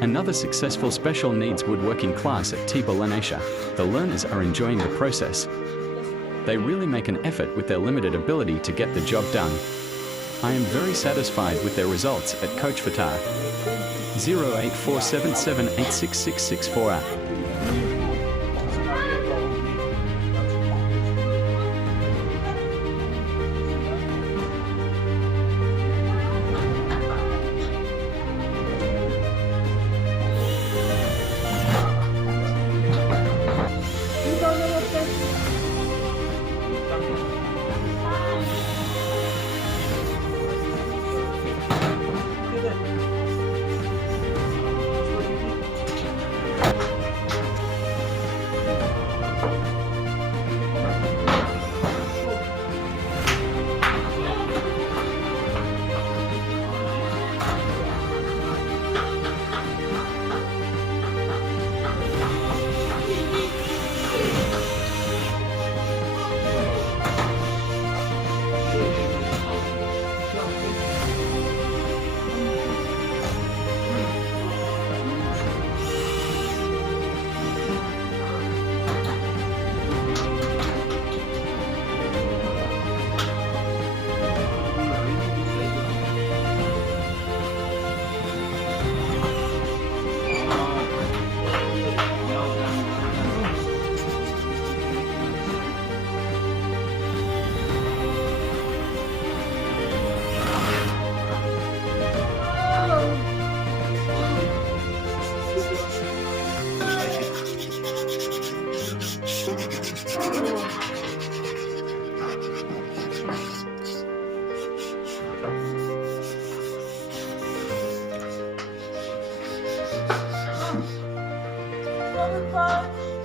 Another successful special needs woodworking class at Tiba Lanesha. The learners are enjoying the process. They really make an effort with their limited ability to get the job done. I am very satisfied with their results at Coach Fatah. 08477866664. Bye.